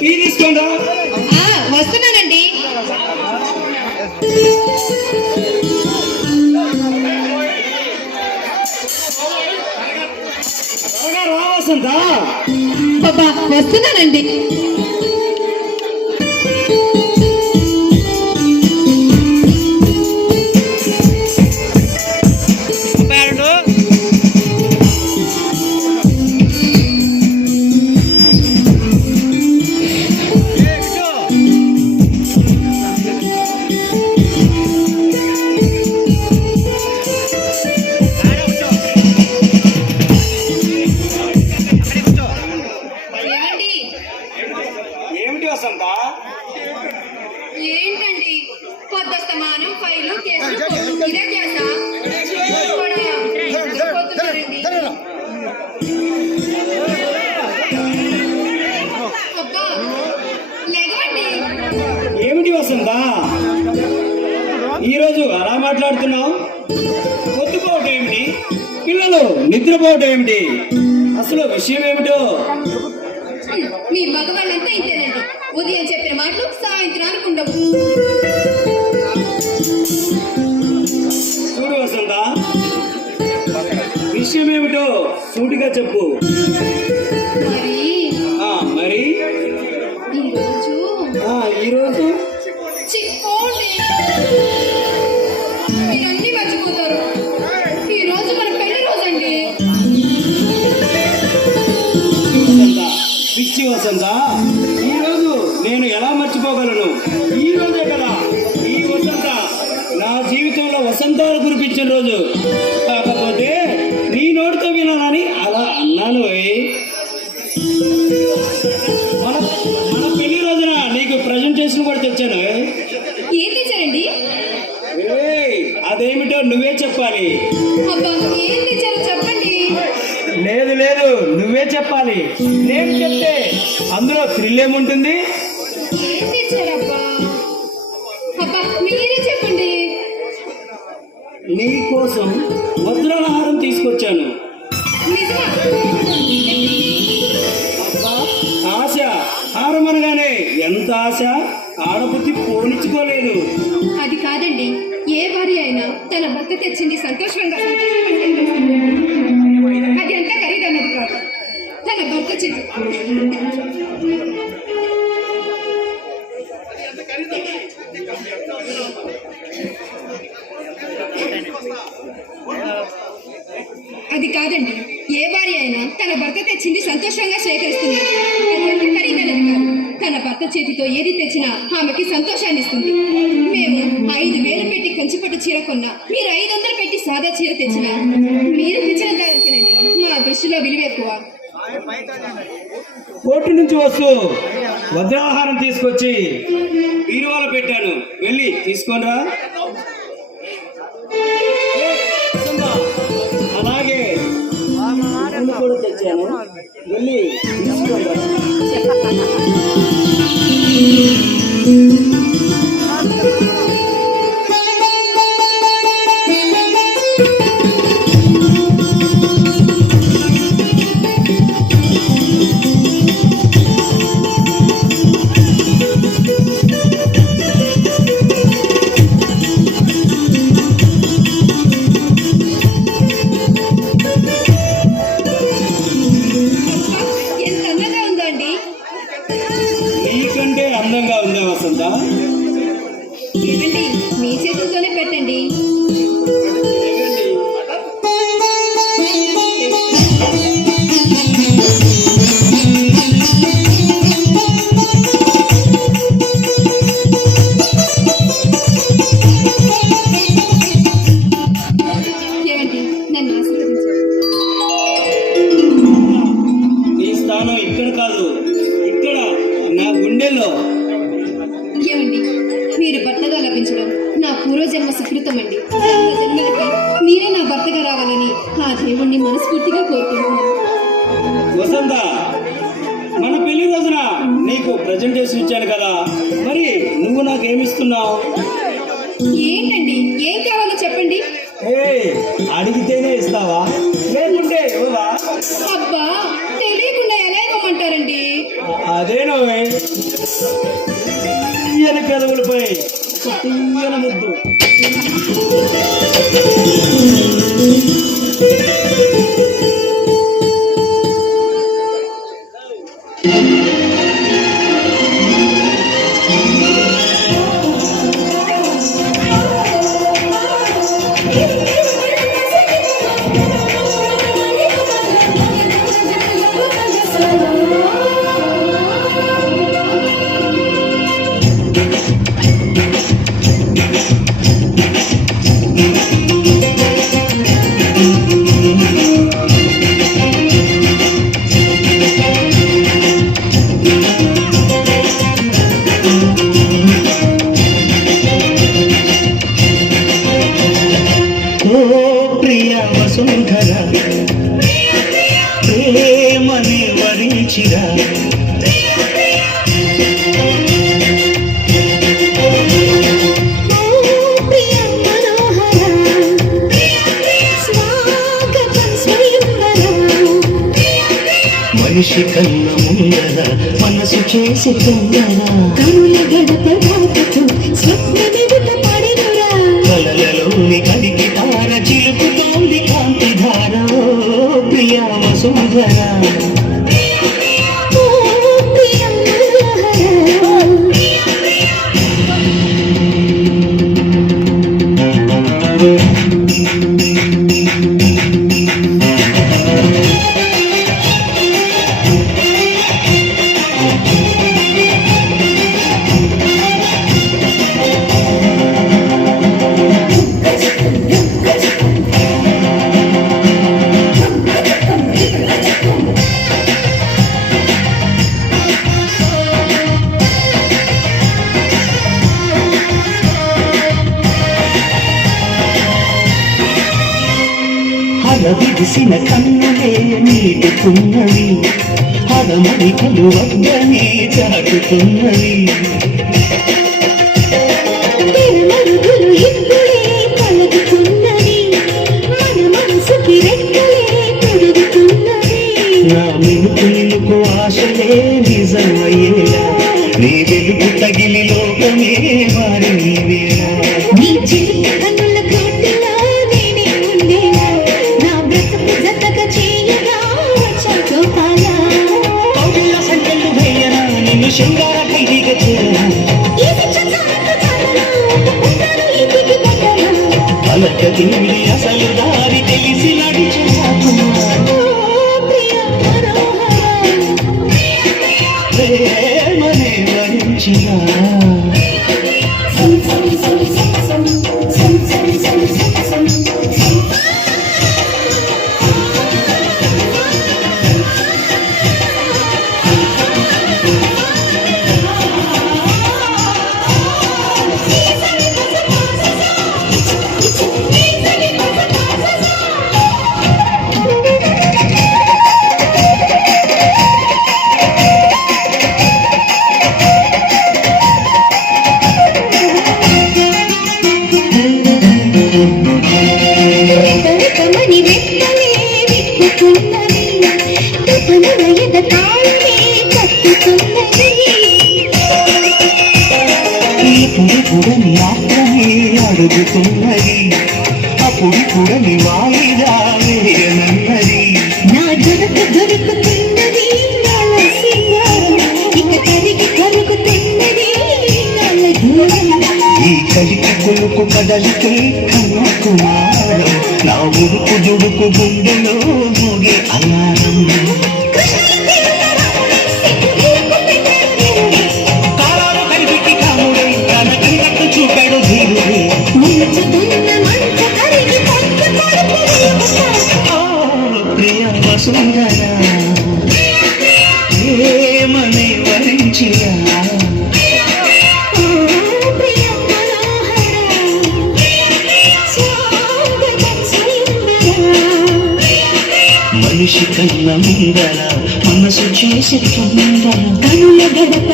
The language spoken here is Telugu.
టీ తీసుకోండి. వస్తున్నానండి. వసంత బాబా వస్తున్నానండి. ఏంటండి పొద్దుస్తమానం ఫైలు కేసులు ఇదే చేస్తా పోతున్నారండి. అబ్బా లేవండి. ఏమిటి వసంత ఈరోజు అలా మాట్లాడుతున్నావు? పొద్దుపోవటం ఏమిటి, పిల్లలు నిద్రపోవటం ఏమిటి, అసలు విషయం ఏమిటో? మీ మగవాళ్ళంతా ఇంతేనండి. ఉదయం చెప్పిన మాటలు సాయంత్రానికి ఉండవు. చూడు వసంత, విషయం ఏమిటో సూటిగా చెప్పు. మరి ఈరోజు మీరన్నీ మర్చిపోతారు. ఈ రోజు మన పెళ్లి రోజండి. పిచ్చి వసంత, ఈరోజు నేను ఎలా మర్చిపోగలను? ఈ రోజే కదా ఈ వసంత నా జీవితంలో వసంతాలు కురిపించిన రోజు. కాకపోతే నీ నోటితో వినాలని అలా అన్నాను. మన పెళ్లి రోజున నీకు ప్రజెంటేషన్ కూడా తెచ్చాను. ఏం తెచ్చారండి? అదేమిటో నువ్వే చెప్పాలి. ఏం తెచ్చారో చెప్పండి. లేదు నువ్వే చెప్పాలి. నేను చెప్తే అందులో థ్రిల్ ఏముంటుంది? ఏం తెచ్చారబ్బా? మీరే చెప్పండి. నీ కోసం వజ్రాల హారం తీసుకొచ్చాను. ఆశ హారం అనగానే ఎంత ఆశ, ఆడబుద్ధి పోనిచ్చుకోలేదు. అది కాదండి, ఏ భార్య అయినా తన భర్త తెచ్చింది సంతోషంగా అది అంతా ఖరీదన్నది కాదు. తన భర్త చెట్టు అది కాదండి, ఏ భార్య అయినా తన భర్త తెచ్చింది సంతోషంగా సేకరిస్తుంది. అది అంత ఖరీదన్నది కాదు. తన భర్త చేతితో ఏది తెచ్చినా ఆమెకి సంతోషాన్ని ఇస్తుంది. మేము 5,000 పెట్టి కంచిపట్టు చీర కొన్నా, మీరు 500 పెట్టి సాదా చీర తెచ్చినా మీరు తెచ్చిన దానికేనండి మా దృష్టిలో విలువ ఎక్కువ. కోర్టు నుంచి వస్తూ వజ్రాహారం తీసుకొచ్చి బీరువాలో పెట్టాను. వెళ్ళి తీసుకోనరా. అలాగే కూడా తెచ్చాను. వెళ్ళి తీసుకోనరా. అందంగా ఉందా వసంత? ఏమండి, మీ చేతులతోనే పెట్టండి. ఏమండి, నన్ను ఆశీర్వదించండి. నీ స్థానం ఇక్కడ కాదు, ఇక్కడ నా గుండెల్లో. ఏమండి, మీరు భర్తగా లభించడం నా పూర్వజన్మ సుకృతం అండి. జన్మలకి మీరే నా భర్తగా రావాలని ఆ దేవుణ్ణి మనస్ఫూర్తిగా కోరుకుంటున్నాను. వసంత, మన పెళ్లి రోజున నీకు ప్రజెంటేషన్ ఇచ్చాను కదా, మరి నువ్వు నాకేమిస్తున్నావు? ఏంటండి, ఏం కావాలో చెప్పండి. అడిగితేనే ఇస్తావా, లేకుంటే ఇవ్వవా? అబ్బా, తెలియకుండా ఎలా ఇవ్వమంటారండి? అదేనో తీయని పెదవులపై తీయని ముద్దు. వసుంధర ప్రేమని వరించిరా మనిషి కన్న ముందర మనసు చేసి తొందర కనుల గడప దాటుతూ స్వప్నమిగుట పడినురా కలలలోని కడికి తార చిలుకుతోంది కాంతి ధార ప్రియా వసుంధర ఓ ప్రియ మనోహర విడిసిన కన్నులే నీటుతున్నవి హరమడికలు వద్దని చాటుతున్నవి తిరుమరుగులు ఇప్పుడే పలుకుతున్నవి మన మనసుకి రెక్కలే తొడుగుతున్నవి నా మినుకు ఆశలే నిజమయ్యేలా నీ వెలుగు తగిలి లోకమే మారి వేళ నీ చిలిపి కన్నుల కాటులా నేనే ఉండేలా నా బ్రతుకు జతక చేయగా చౌకాలా కౌగిళ్ళ సంఖ్యలు వేయనా నిన్ను శృంగార ఖైదీగా చేరనా ఈ శిక్ష చాలక చాలనా ఉంటాను ఇంటికి పట్టనా అలక తీరి అసలు దారి తెలిసి నడిచేసాకున్నా ప్రియ మనోహర ప్రేమనే వరించినా రెక్కమని రెక్కలే విప్పుతున్నది తుఫానుల ఎదతాళమే కట్టుతున్నది ఇప్పుడు కూడని ఆత్మనే అడుగుతున్నది అప్పుడు కూడని వాయిదా వేయనన్నది నా దొరుకుతున్నది నాల సింగారం ఇక కరిగి కరుగుతున్నది నాల దూరం ఈ కలికి కొలుకు కదలికే కన్యాకుమారం నా ఉడుకు దుడుకు గుండెలో మోగే అలారం కాలాలు కలిపికి కాముడై తన కన్నట్టు చూపాడు ధీరుడే ఓ ప్రియ వసుంధర ఏమని వరించిరా మనిషి కన్న ముందర మనసు చేసి తొందర కనుల గడప